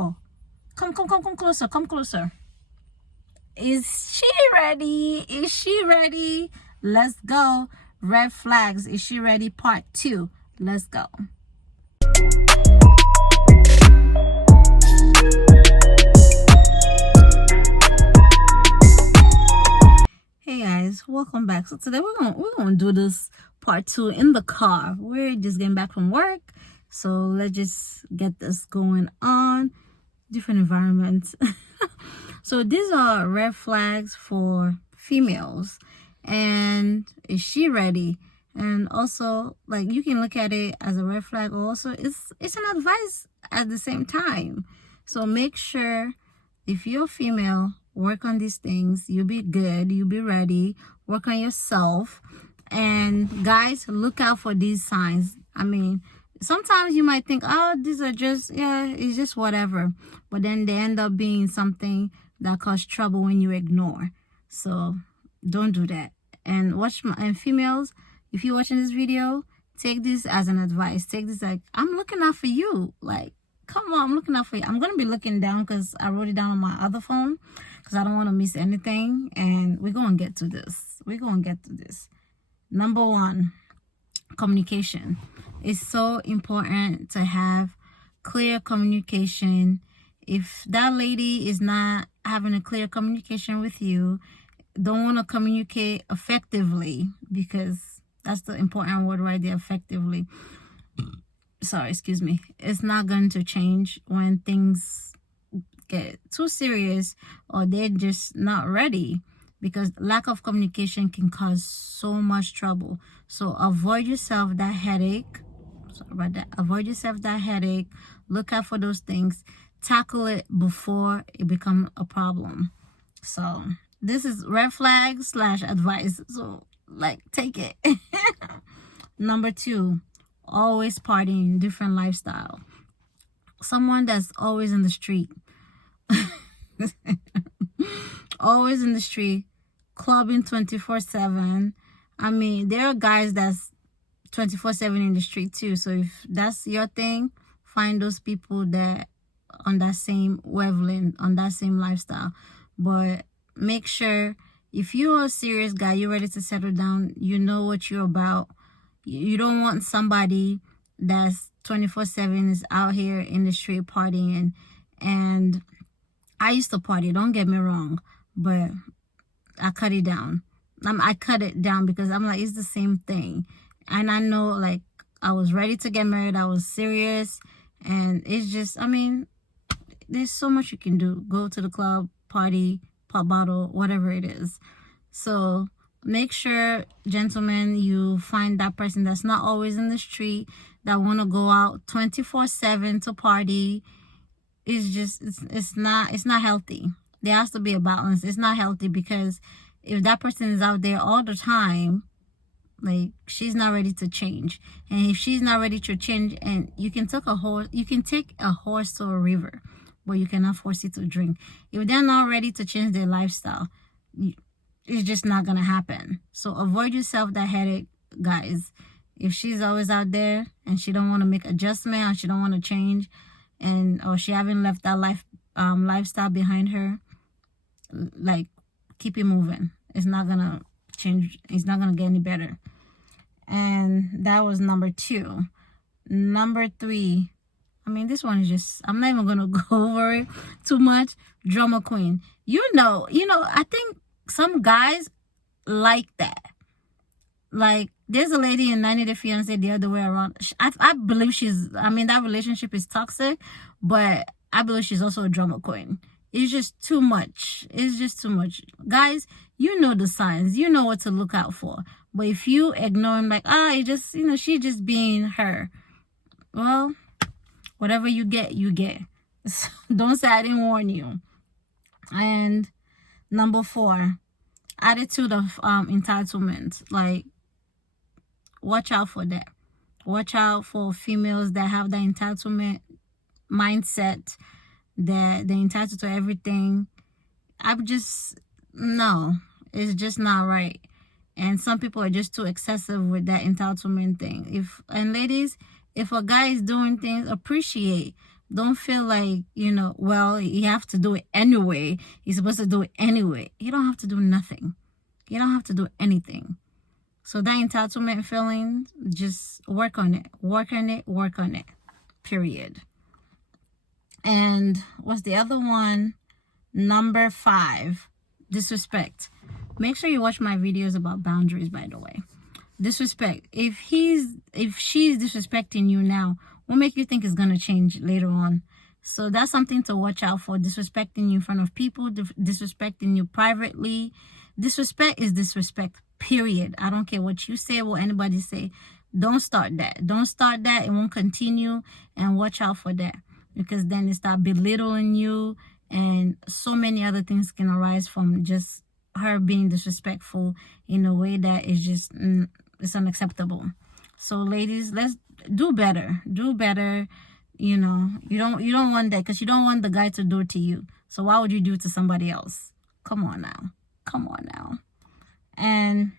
go. Come closer. Come closer. Is she ready? Is she ready? Let's go. Red flags. Is she ready? Part 2. Let's go. Hey guys, welcome back. So today we're gonna do this part 2 in the car. We're just getting back from work, so let's just get this going on. Different environments. So these are red flags for females. And is she ready? And also, like, you can look at it as a red flag, or also it's an advice at the same time. So make sure, if you're female, work on these things. You'll be good, you'll be ready. Work on yourself. And guys, look out for these signs. I mean, sometimes you might think, oh, these are just, yeah, it's just whatever, but then they end up being something that cause trouble when you ignore. So don't do that. And females, if you're watching this video, take this as an advice. Take this like, I'm looking out for you. Like, come on, I'm looking out for you. I'm gonna be looking down because I wrote it down on my other phone because I don't want to miss anything. And we're gonna get to this. Number 1, communication. It's so important to have clear communication. If that lady is not having a clear communication with you, don't want to communicate effectively, because that's the important word right there, effectively. Sorry, excuse me. It's not going to change when things get too serious or they're just not ready, because lack of communication can cause so much trouble. So avoid yourself that headache. Sorry about that. Avoid yourself that headache. Look out for those things. Tackle it before it becomes a problem. So this is red flag / advice. So, like, take it. Number 2, always partying, different lifestyle. Someone that's always in the street. Always in the street, clubbing 24/7. I mean, there are guys that's 24/7 in the street too. So if that's your thing, find those people that on that same wavelength, on that same lifestyle. But make sure, if you're a serious guy, you're ready to settle down, you know what you're about. You don't want somebody that's 24/7 is out here in the street partying. And I used to party, don't get me wrong, but I cut it down. I cut it down because I'm like, it's the same thing. And I know, like, I was ready to get married, I was serious, and it's just, I mean, there's so much you can do. Go to the club, party, pop bottle, whatever it is. So make sure, gentlemen, you find that person that's not always in the street, that want to go out 24/7 to party. It's just, it's not healthy. There has to be a balance. It's not healthy, because if that person is out there all the time, like, she's not ready to change. And if she's not ready to change, and you can take a horse to a river, but you cannot force it to drink. If they're not ready to change their lifestyle, it's just not gonna happen. So avoid yourself that headache, guys. If she's always out there and she don't want to make adjustment, or she don't want to change, or she haven't left that lifestyle behind her, like, keep it moving. It's not gonna change. It's not gonna get any better. And that was number 2. Number 3, I mean, this one is just, I'm not even gonna go over it too much. Drama queen. You know, I think some guys like that. Like, there's a lady in 90 Day Fiance the other way around. I believe that relationship is toxic, but I believe she's also a drama queen. It's just too much. It's just too much. Guys, you know the signs. You know what to look out for. But if you ignore him, like, it just, she's just being her. Well, whatever you get, you get. So don't say I didn't warn you. And number 4, attitude of entitlement. Like, watch out for that. Watch out for females that have the entitlement mindset, that they're entitled to everything. No, it's just not right. And some people are just too excessive with that entitlement thing. And ladies, if a guy is doing things, appreciate. Don't feel like, well, you have to do it anyway. You're supposed to do it anyway. You don't have to do nothing. You don't have to do anything. So that entitlement feeling, just work on it. Work on it. Work on it. Period. And what's the other one? Number 5, disrespect. Make sure you watch my videos about boundaries, by the way. Disrespect. If she's disrespecting you now, what make you think it's gonna change later on? So that's something to watch out for. Disrespecting you in front of people, disrespecting you privately. Disrespect is disrespect, period. I don't care what you say, what anybody say. Don't start that. Don't start that. It won't continue. And watch out for that, because then it start belittling you, and so many other things can arise from just her being disrespectful in a way that is just it's unacceptable. So ladies, let's do better. Do better. You don't want that, because you don't want the guy to do it to you. So why would you do it to somebody else? Come on now. Come on now. And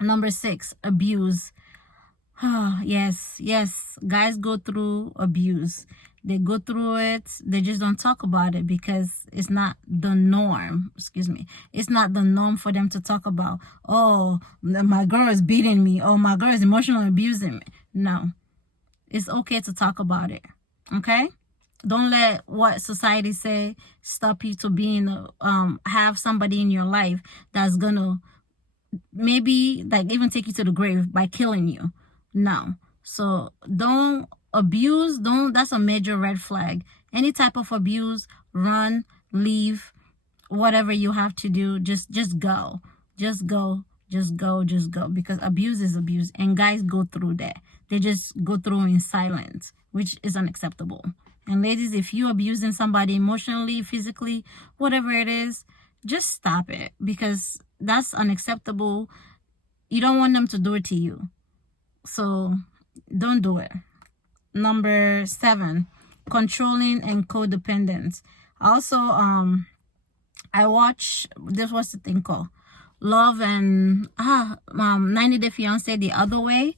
number 6, abuse. Yes, guys go through abuse. They go through it. They just don't talk about it because it's not the norm. It's not the norm for them to talk about. Oh, my girl is beating me. Oh, my girl is emotionally abusing me. No, it's okay to talk about it. Okay? Don't let what society say stop you to being have somebody in your life that's gonna maybe like even take you to the grave by killing you. No. So don't abuse. That's a major red flag. Any type of abuse, run, leave, whatever you have to do, just go. Just go, because abuse is abuse, and guys go through that. They just go through in silence, which is unacceptable. And ladies, if you're abusing somebody emotionally, physically, whatever it is, just stop it, because that's unacceptable. You don't want them to do it to you. So don't do it. Number 7, controlling and codependent. Also, I watch, this was the thing called Love and 90 Day Fiance the other way.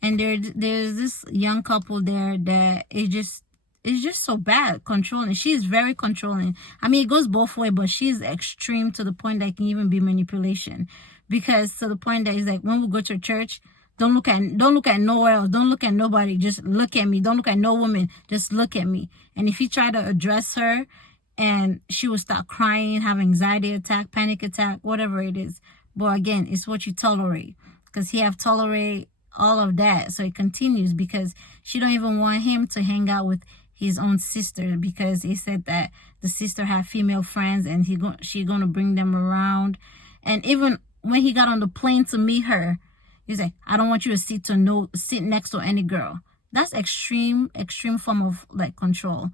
And there's this young couple there that it's just so bad, controlling. She's very controlling. I mean, it goes both ways, but she's extreme to the point that it can even be manipulation. Because to the point that it's like, when we go to church, don't look at nowhere else. Don't look at nobody. Just look at me. Don't look at no woman. Just look at me. And if you try to address her, and she will start crying, have anxiety attack, panic attack, whatever it is. But again, it's what you tolerate, because he have tolerate all of that. So it continues, because she don't even want him to hang out with his own sister, because he said that the sister have female friends and she gonna bring them around. And even when he got on the plane to meet her, he's like, I don't want you to sit next to any girl. That's extreme form of like control.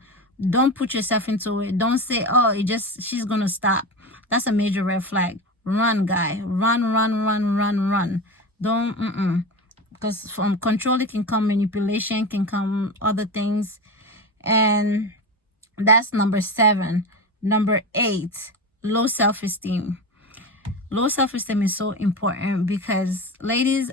Don't put yourself into it. Don't say, oh, she's gonna stop. That's a major red flag. Run, guy. Run. Don't, because from control, it can come manipulation, can come other things. And that's number 7. Number 8, low self-esteem. Low self-esteem is so important, because ladies,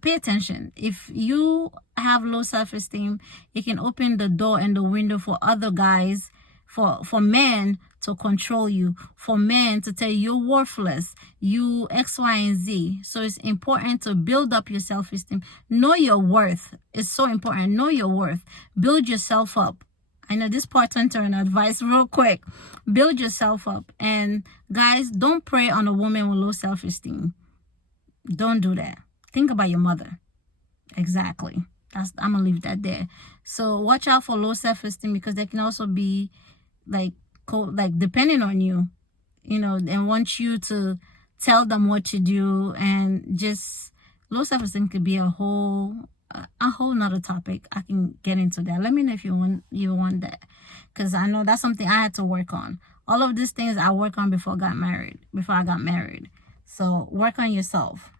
pay attention. If you have low self-esteem, it can open the door and the window for other guys, for men to control you, for men to tell you you're worthless, you X, Y, and Z. So it's important to build up your self-esteem. Know your worth. It's so important. Know your worth. Build yourself up. I know this part turned to an advice real quick. Build yourself up. And guys, don't prey on a woman with low self-esteem. Don't do that. Think about your mother. Exactly. I'm gonna leave that there. So watch out for low self-esteem, because they can also be like depending on you, and want you to tell them what to do. And just low self-esteem could be a whole nother topic. I can get into that. Let me know if you want that, because I know that's something I had to work on. All of these things I worked on before I got married. So work on yourself.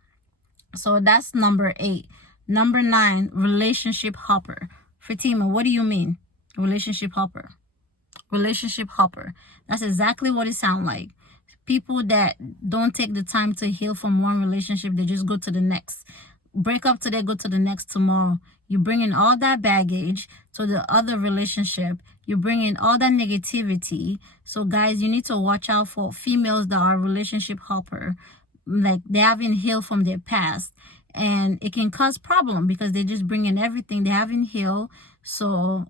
So that's number 8. Number 9, relationship hopper. Fatima, what do you mean? Relationship hopper. Relationship hopper. That's exactly what it sounds like. People that don't take the time to heal from one relationship, they just go to the next. Break up today, go to the next tomorrow. You bring in all that baggage to the other relationship. You bring in all that negativity. So guys, you need to watch out for females that are relationship hopper. Like they haven't healed from their past, and it can cause problem because they just bring in everything they haven't healed. So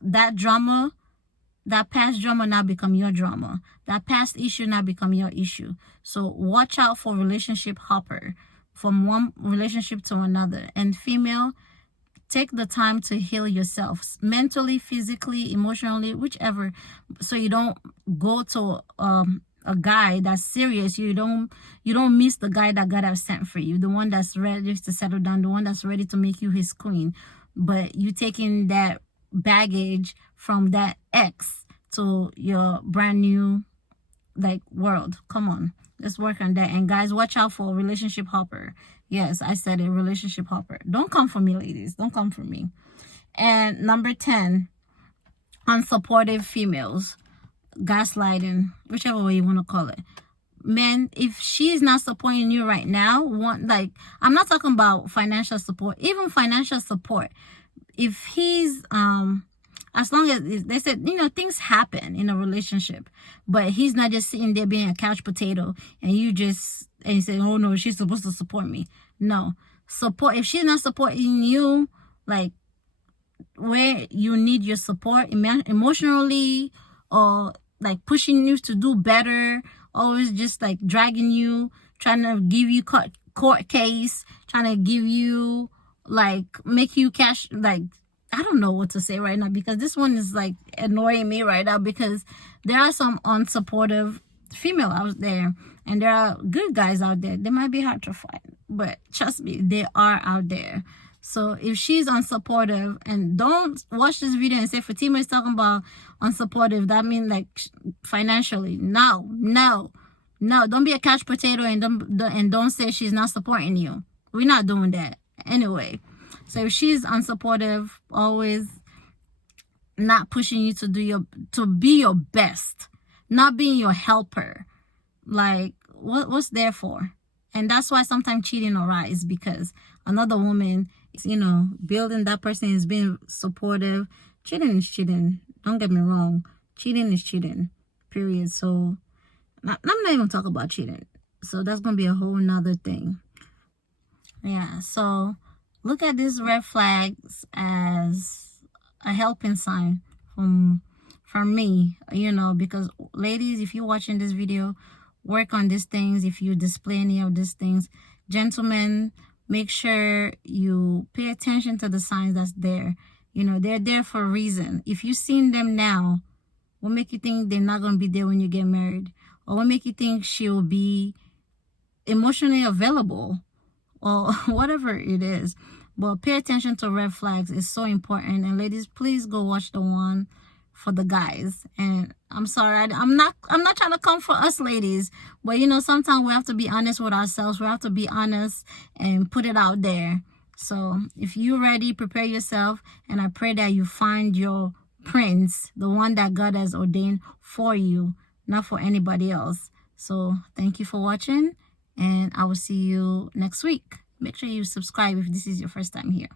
that drama, that past drama now become your drama. That past issue now become your issue. So watch out for relationship hopper from one relationship to another. And female, take the time to heal yourself mentally, physically, emotionally, whichever, so you don't go to a guy that's serious. You don't miss the guy that God has sent for you, the one that's ready to settle down, the one that's ready to make you his queen. But you taking that baggage from that ex to your brand new like world. Come on, let's work on that. And guys, watch out for relationship hopper. Yes, I said it, relationship hopper. Don't come for me, ladies. Don't come for me. And number 10, unsupportive females. Gaslighting, whichever way you want to call it. Man, if she's not supporting you right now, I'm not talking about financial support, even financial support. If he's as long as they said, things happen in a relationship, but he's not just sitting there being a couch potato and you say, oh no, she's supposed to support me. No, support. If she's not supporting you, like where you need your support emotionally, or like pushing you to do better, always just like dragging you, trying to give you court case, trying to give you like make you cash, like I don't know what to say right now, because this one is like annoying me right now, because there are some unsupportive female out there and there are good guys out there. They might be hard to find, but trust me, they are out there. So if she's unsupportive, and don't watch this video and say Fatima is talking about unsupportive, that means like financially. No, don't be a couch potato and don't say she's not supporting you. We're not doing that anyway. So if she's unsupportive, always not pushing you to be your best, not being your helper, like what's there for? And that's why sometimes cheating arises, because another woman is, building that person is being supportive. Cheating is cheating. Don't get me wrong. Cheating is cheating, period. So I'm not even talking about cheating. So that's going to be a whole nother thing. Yeah, so look at these red flags as a helping sign from me, because ladies, if you're watching this video, work on these things. If you display any of these things, gentlemen, make sure you pay attention to the signs that's there. They're there for a reason. If you've seen them now, what make you think they're not going to be there when you get married? Or what make you think she'll be emotionally available, or whatever it is? But pay attention to red flags. It's so important. And ladies, please go watch the one for the guys. And I'm sorry, I'm not trying to come for us ladies, but sometimes we have to be honest with ourselves. We have to be honest and put it out there. So if you're ready, prepare yourself, and I pray that you find your prince, the one that God has ordained for you, not for anybody else. So thank you for watching, and I will see you next week. Make sure you subscribe if this is your first time here.